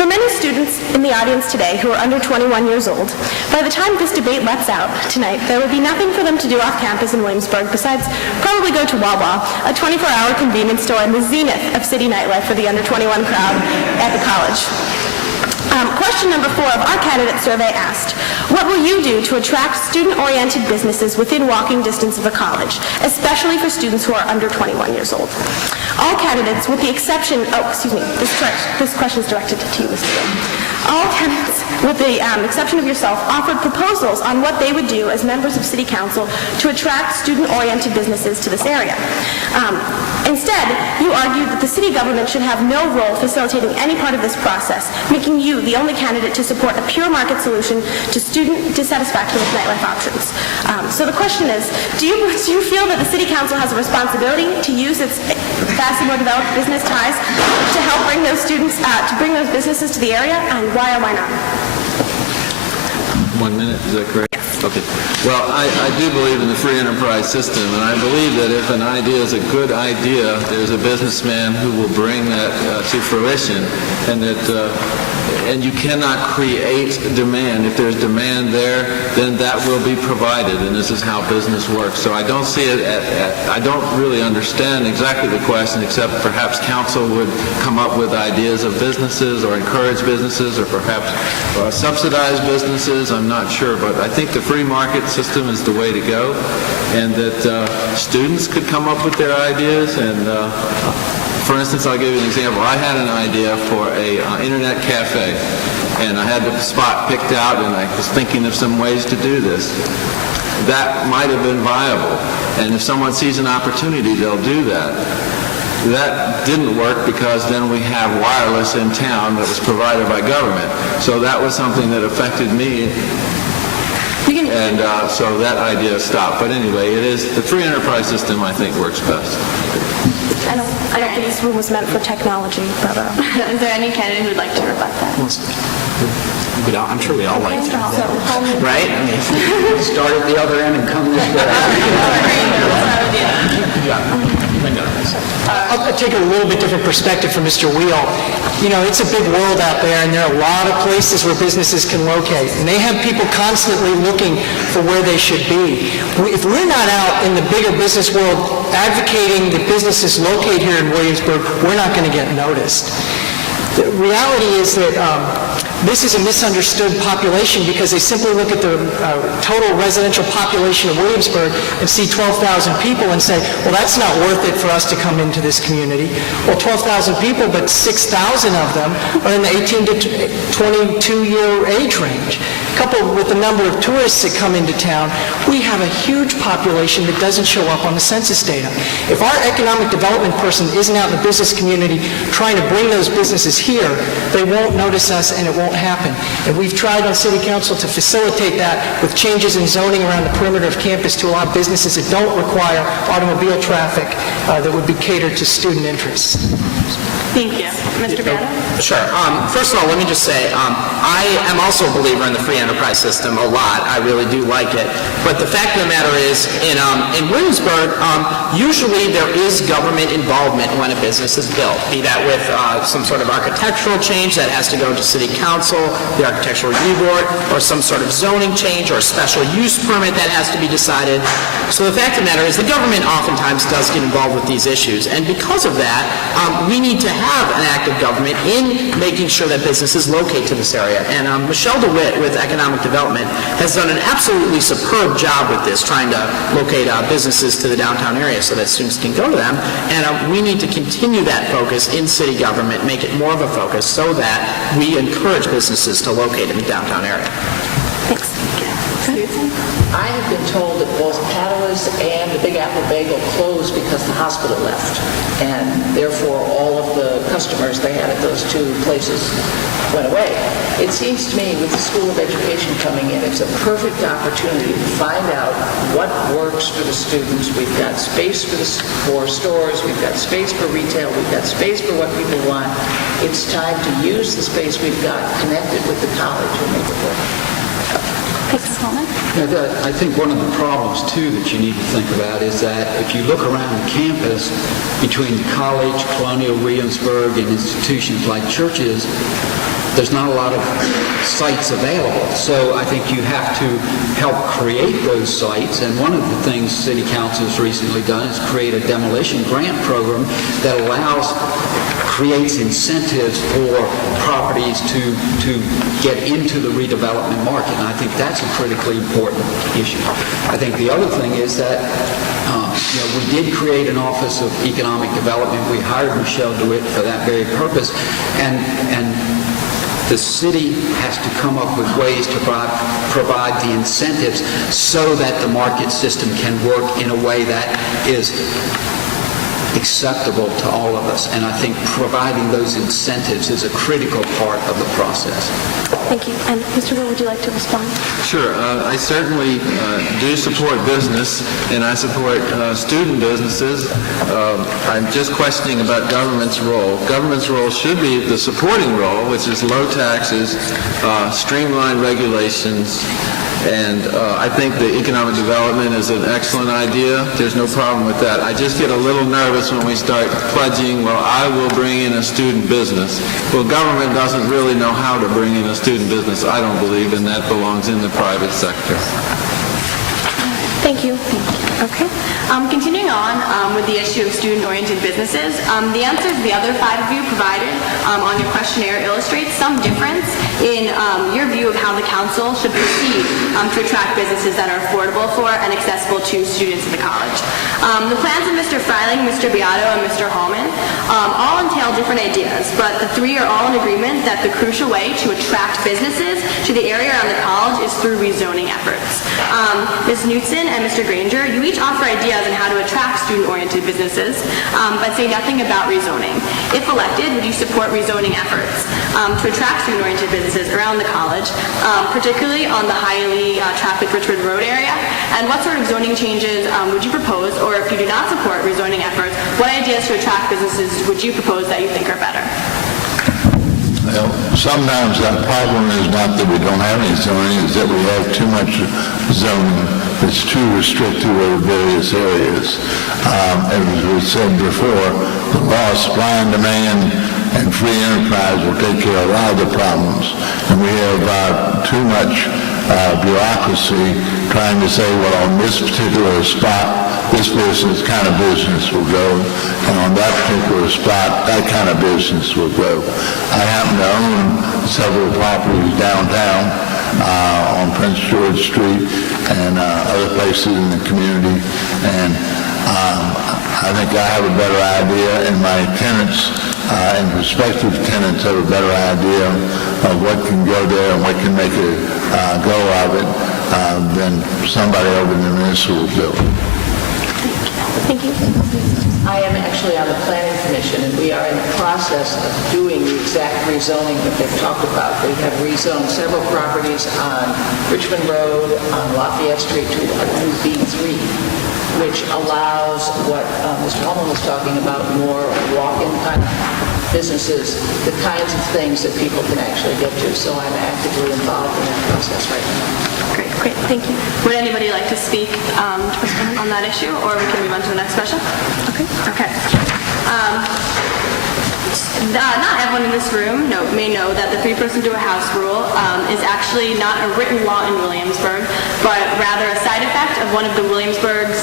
For many students in the audience today who are under 21 years old, by the time this debate lets out tonight, there will be nothing for them to do off campus in Williamsburg besides probably go to Wawa, a 24-hour convenience store in the zenith of city nightlife for the under 21 crowd at the college. Question number 4 of our candidate survey asked, what will you do to attract student-oriented businesses within walking distance of a college, especially for students who are under 21 years old? All candidates, with the exception, this question is directed to you, Mr. Gill. All candidates, with the exception of yourself, offered proposals on what they would do as members of City Council to attract student-oriented businesses to this area. Instead, you argued that the city government should have no role facilitating any part of this process, making you the only candidate to support a pure market solution to student dissatisfaction with nightlife options. So the question is, do you feel that the City Council has a responsibility to use its vastly more developed business ties to help bring those students, to bring those businesses to the area, and why or why not? 1 minute, is that correct? Yes. Okay. Well, I do believe in the free enterprise system, and I believe that if an idea is a good idea, there's a businessman who will bring that to fruition, and and you cannot create demand. If there's demand there, then that will be provided, and this is how business works. So I don't see it I don't really understand exactly the question, except perhaps council would come up with ideas of businesses or encourage businesses or perhaps subsidize businesses. I'm not sure, but I think the free market system is the way to go, and that students could come up with their ideas. And for instance, I'll give you an example. I had an idea for a internet cafe, and I had the spot picked out, and I was thinking of some ways to do this. That might have been viable, and if someone sees an opportunity, they'll do that. That didn't work because then we have wireless in town that was provided by government. So that was something that affected me, and so that idea stopped. But anyway, it is the free enterprise system, I think, works best. I don't think this room was meant for technology, but... Is there any candidate who would like to rebut that? I'm sure we all like that. Right? I mean, start at the other end and come this way. I'll take a little bit different perspective from Mr. Wheel. You know, it's a big world out there, and there are a lot of places where businesses can locate, and they have people constantly looking for where they should be. If we're not out in the bigger business world advocating that businesses locate here in Williamsburg, we're not going to get noticed. The reality is that this is a misunderstood population because they simply look at the total residential population of Williamsburg and see 12,000 people and say, well, that's not worth it for us to come into this community. Well, 12,000 people, but 6,000 of them are in the 18 to 22-year age range. Coupled with the number of tourists that come into town, we have a huge population that doesn't show up on the census data. If our economic development person isn't out in the business community trying to bring those businesses here, they won't notice us and it won't happen. And we've tried on City Council to facilitate that with changes in zoning around the perimeter of campus to allow businesses that don't require automobile traffic that would be catered to student interests. Thank you. Mr. Beato? Sure. First of all, let me just say, I am also a believer in the free enterprise system a lot. I really do like it. But the fact of the matter is, in Williamsburg, usually there is government involvement when a business is built, be that with some sort of architectural change that has to go to City Council, the Architectural Review Board, or some sort of zoning change or a special use permit that has to be decided. So the fact of the matter is the government oftentimes does get involved with these issues. And because of that, we need to have an active government in making sure that businesses locate to this area. And Michelle DeWitt with Economic Development has done an absolutely superb job with this, trying to locate businesses to the downtown area so that students can go to them. And we need to continue that focus in city government, make it more of a focus so that we encourage businesses to locate in the downtown area. Thanks. I have been told that both Padawa's and the Big Apple Bagel closed because the hospital left, and therefore all of the customers they had at those two places went away. It seems to me with the School of Education coming in, it's a perfect opportunity to find out what works for the students. We've got space for stores, we've got space for retail, we've got space for what people want. It's time to use the space we've got connected with the college and make it work. I think one of the problems, too, that you need to think about is that if you look around the campus between the college, Colonial Williamsburg, and institutions like churches, there's not a lot of sites available. So I think you have to help create those sites. And one of the things City Council has recently done is create a demolition grant program that creates incentives for properties to get into the redevelopment market. And I think that's a critically important issue. I think the other thing is that we did create an Office of Economic Development. We hired Michelle DeWitt for that very purpose. And the city has to come up with ways to provide the incentives so that the market system can work in a way that is acceptable to all of us. And I think providing those incentives is a critical part of the process. Thank you. And Mr. Will, would you like to respond? Sure. I certainly do support business, and I support student businesses. I'm just questioning about government's role. Government's role should be the supporting role, which is low taxes, streamlined regulations, and I think the economic development is an excellent idea. There's no problem with that. I just get a little nervous when we start pledging, well, I will bring in a student business. Well, government doesn't really know how to bring in a student business, I don't believe, and that belongs in the private sector. Thank you. Okay. Continuing on with the issue of student-oriented businesses, the answers the other 5 of you provided on your questionnaire illustrates some difference in your view of how the council should proceed to attract businesses that are affordable for and accessible to students in the college. The plans of Mr. Freiling, Mr. Beato, and Mr. Hallman all entail different ideas, but the 3 are all in agreement that the crucial way to attract businesses to the area around the college is through rezoning efforts. Ms. Knutson and Mr. Granger, you each offer ideas on how to attract student-oriented businesses, but say nothing about rezoning. If elected, would you support rezoning efforts to attract student-oriented businesses around the college, particularly on the highly trafficked Richmond Road area? And what sort of zoning changes would you propose, or if you do not support rezoning efforts, what ideas to attract businesses would you propose that you think are better? Well, sometimes that problem is not that we don't have any zoning, it's that we have too much zoning that's too restrictive over various areas. As we said before, the law of supply and demand and free enterprise will take care of a lot of the problems. And we have too much bureaucracy trying to say, well, on this particular spot, this kind of business will go, and on that particular spot, that kind of business will go. I happen to own several properties downtown on Prince George Street and other places in the community, and I think I have a better idea, and my tenants and prospective tenants have a better idea of what can go there and what can make a go of it than somebody over in the municipal building. Thank you. I am actually on the Planning Commission, and we are in the process of doing the exact rezoning that they've talked about. We have rezoned several properties on Richmond Road, on Lafayette Street to a new B3, which allows what Mr. Holman was talking about, more walk-in kind of businesses, the kinds of things that people can actually get to. So I'm actively involved in that process right now. Great, thank you. Would anybody like to speak on that issue, or we can move on to the next question? Okay. Not everyone in this room may know that the 3-person to a house rule is actually not a written law in Williamsburg, but rather a side effect of one of Williamsburg's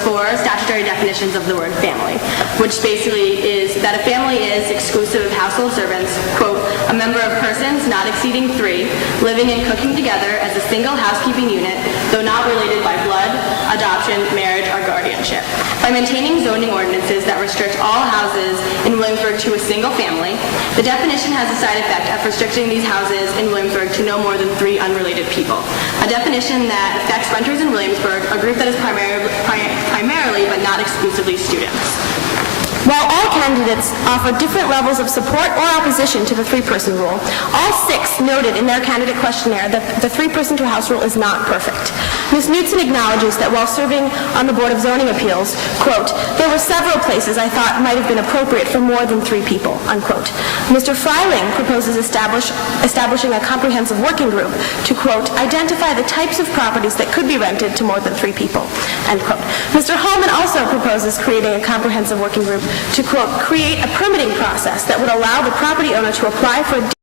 4 statutory definitions of the word family, which basically is that a family is exclusive of household servants, quote, a member of persons not exceeding 3, living and cooking together as a single housekeeping unit, though not related by blood, adoption, marriage, or guardianship. By maintaining zoning ordinances that restrict all houses in Williamsburg to a single family, the definition has the side effect of restricting these houses in Williamsburg to no more than 3 unrelated people. A definition that affects renters in Williamsburg, a group that is primarily but not exclusively students. While all candidates offer different levels of support or opposition to the 3-person rule, all 6 noted in their candidate questionnaire that the 3-person to a house rule is not perfect. Ms. Knutson acknowledges that while serving on the Board of Zoning Appeals, quote, there were several places I thought might have been appropriate for more than 3 people, unquote. Mr. Freiling proposes establishing a comprehensive working group to, quote, identify the types of properties that could be rented to more than 3 people, end quote. Mr. Hallman also proposes creating a comprehensive working group to, quote, create a permitting process that would allow the property owner to apply for a